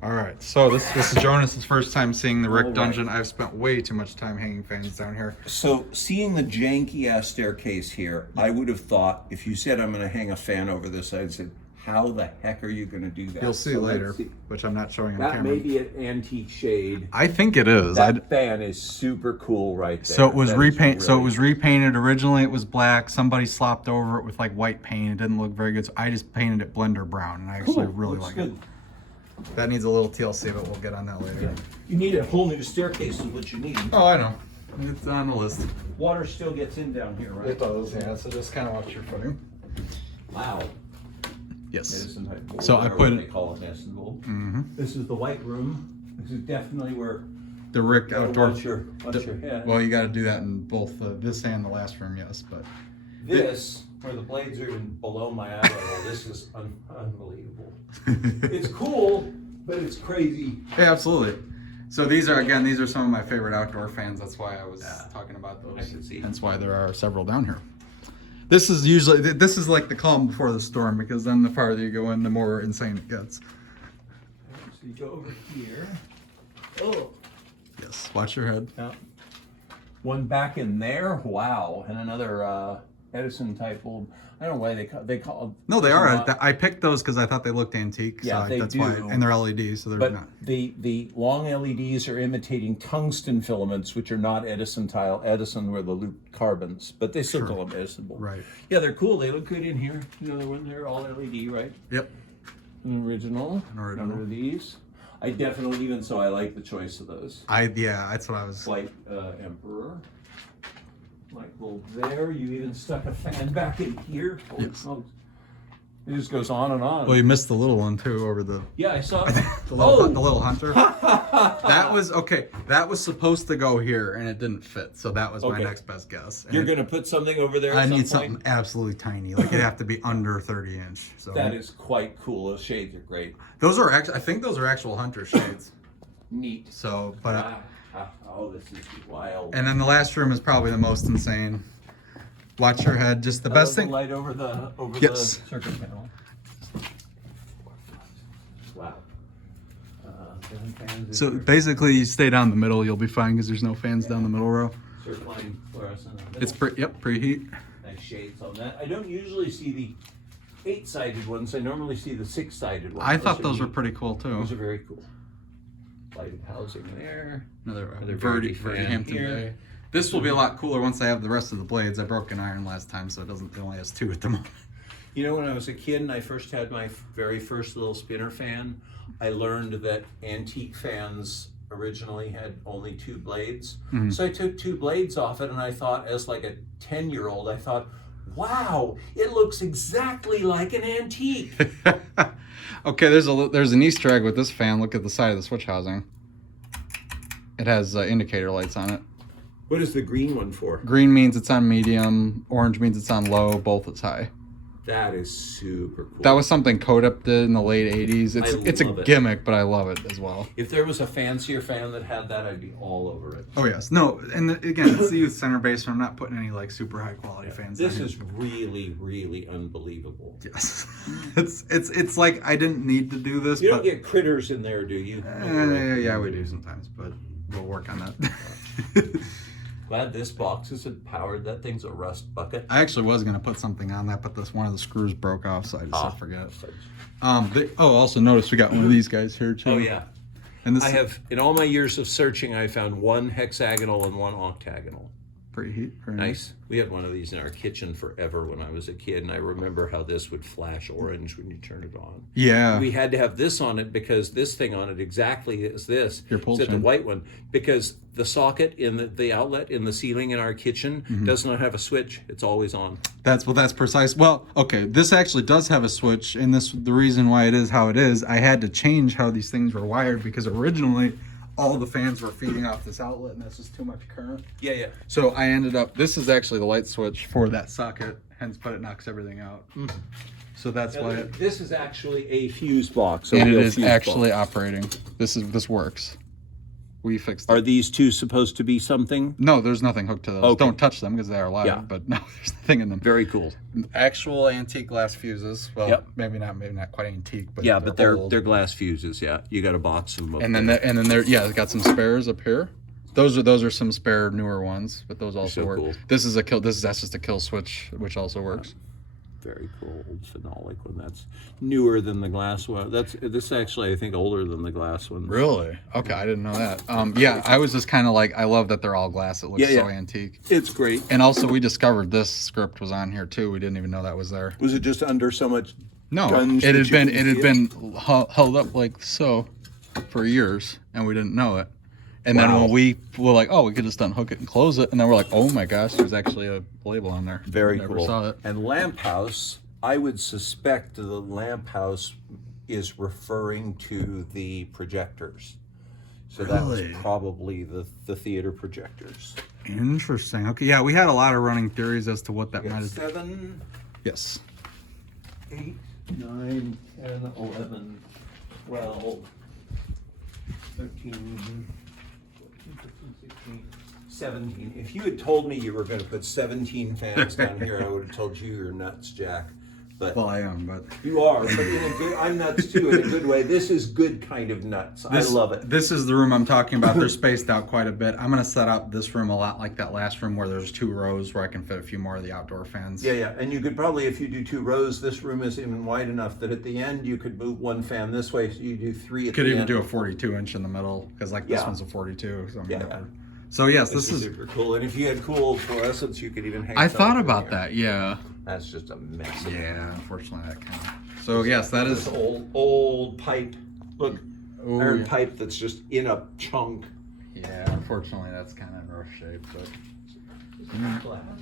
All right, so this is Jonas's first time seeing the Rick All right. Dungeon. I've spent way too much time hanging fans down here. So seeing the janky ass staircase here, I would have thought if you said I'm going to hang a fan over this, I'd said, how the heck are you going to do that? You'll see So later, let's see. which I'm not showing on That camera. may be an antique shade. I think it is. That fan is super cool right there. So it was That is repaint. So it really- was repainted. Originally, it was black. Somebody slopped over it with like white paint. It didn't look very good. So I just painted it blender brown, and I actually Cool, really looks like good. it. That needs a little TLC, but we'll get on that later. You need a whole new staircase is what you need. Oh, I know. It's on the list. Water still gets in down here, right? It does, yeah. So just kind of watch your footing. Wow. Yes. Medicine type bowl, So I or put what it- they call it, medicine bowl. Mm-hmm. This is the white room. This is definitely where The Rick you gotta outdoor. watch your head. Well, you got to do that in both this and the last room, yes. But This, where the blades are even below my eye level, this is unbelievable. It's cool, but it's crazy. yeah, absolutely. So these are some of my favorite outdoor fans. That's why I was talking about those. I can see. That's why there are several down here. This is like the calm before the storm, because then the farther you go in, the more insane it gets. So you go over here. Oh. Yes. Watch your head. Yeah. One back in there. Wow. And another Edison type old. I don't know why they call. No, they are. I picked those because I thought they looked antique. Yeah, so they that's do. why, and they're LEDs, so they're But not. the long LEDs are imitating tungsten filaments, which are not Edison were the looped carbons, but they still call them Edison. Right. Yeah, they're cool. They look good in here. Another one there, all LED, right? Yep. An original. An original. None of these. I definitely, even so, I like the choice of those. Yeah, that's what I was. White Emperor. Light bulb there. You even stuck a fan back in here. Holy Yes. smokes. It just goes on and on. Well, you missed the little one too over the. Yeah, I saw. The little hunter. That was okay. That was supposed to go here, and it didn't fit. So that was my Okay. next best guess. And You're gonna put something over there. I at some need point? something absolutely tiny. Like it'd have to be under 30 inch. So That is quite cool. Those shades are great. those are actually. I think those are actual hunter shades. Neat. So, but Oh, this is wild. and then the last room is probably the most insane. Watch your head. Just the I best love thing. The light over the Yes. circuit panel. Wow. 7 fans. So basically, you stay down the middle, you'll be fine because there's no fans down the middle row. Circline fluorescent. It's preheat. Nice shades on that. I don't usually see the 8-sided ones. I normally see the 6-sided ones. I thought those are were pretty cool too. Those are very cool. Lighted housing there. Another Verdi Verdi fan Hampton here. Bay. This will be a lot cooler once I have the rest of the blades. I broke an iron last time, so it only has 2 at the moment. You know, when I was a kid and I first had my very first little spinner fan, I learned that antique fans originally had only 2 blades. Mm-hmm. So I took 2 blades off it, and I thought, as like a 10-year-old, I thought, wow, it looks exactly like an antique. Okay, there's an Easter egg with this fan. Look at the side of the switch housing. It has indicator lights on it. What is the green one for? Green means it's on medium. Orange means it's on low. Both is high. That is super cool. That was something Kodep did in the late 80s. It's a love it. gimmick, but I love it as well. If there was a fancier fan that had that, I'd be all over it. Oh yes, no, and again, it's the youth center base, so I'm not putting any like super high quality fans. This in. is really, really unbelievable. Yes, it's like I didn't need to do this. You but, don't get critters in there, do you? yeah, we do sometimes, but we'll work on that. Glad this box isn't powered. That thing's a rust bucket. I actually was gonna put something on that, but one of the screws broke off, so I just forget. fudge. Also notice we got one of these guys here too. Oh yeah. And this I have, in all my years of searching, I found 1 hexagonal and 1 octagonal. preheat. Very Nice. We had one of these in our kitchen forever when I was a kid, and I remember how this would flash orange when you turned it on. Yeah. We had to have this on it because this thing on it exactly is this. Your pull Except the chain. white one, because the socket in the outlet in the ceiling in our kitchen does not have a switch. It's always on. That's precise. Well, okay, this actually does have a switch, and the reason why it is how it is, I had to change how these things were wired because originally all the fans were feeding off this outlet, and that's just too much current. Yeah, yeah. So I ended up. This is actually the light switch for that socket, hence, but it knocks everything out. So that's why. This is actually a fuse box. And it is actually operating. This works. We fixed Are it. these two supposed to be something? No, there's nothing hooked to those. Okay. Don't touch them because they are live. Yeah. But no, there's nothing in them. Very cool. Actual antique glass fuses. Well, Yep. maybe not quite antique, but Yeah, but they're old. glass fuses. Yeah, you got a box of them. And then there, yeah, it's got some spares up here. Those are some spare newer ones, but those also so work. cool. That's just a kill switch, which also works. Very cool, old phenolic one. That's newer than the glass one. This is actually, I think, older than the glass one. Really? Okay, I didn't know that. Yeah, I was just kind of like, I love that they're all glass. It looks Yeah, so yeah. antique. It's great. And also, we discovered this script was on here too. We didn't even know that was there. Was it just under so much? No, Guns it that had you been can see held up like so for years, and we didn't know it. And then Wow. when we were like, oh, we could just unhook it and close it, and then we're like, oh my gosh, there's actually a label on there. Very Never cool. saw it. And lamp house, I would suspect the lamp house is referring to the projectors. So that was Really? probably the theater projectors. Interesting. Okay, yeah, we had a lot of running theories as to what that We might got have. 7, Yes. 8, 9, 10, 11, 12, 13, 14, 15, 16, 17. If you had told me you were going to put 17 fans down here, I would have told you you're nuts, Jack. But Well, I am, but you are, but in a good, I'm nuts too, in a good way. This is good kind of nuts. I love it. This is the room I'm talking about. They're spaced out quite a bit. I'm gonna set up this room a lot like that last room where there's 2 rows where I can fit a few more of the outdoor fans. Yeah, yeah, and you could probably, if you do 2 rows, this room is even wide enough that at the end you could move 1 fan this way, so you do 3 at Could the even end. do a 42 inch in the middle because like this Yeah. one's a 42. So, Yeah. So yes, This is super cool. And if you had cool old fluorescents, you could even hang. I some thought in about here. that. Yeah. That's just a mess. Yeah. Unfortunately, that kind of. So yes, that This is. old pipe. Look, Ooh, iron yeah. pipe that's just in a chunk. Yeah. Unfortunately, that's kind of in rough shape, but. Glass.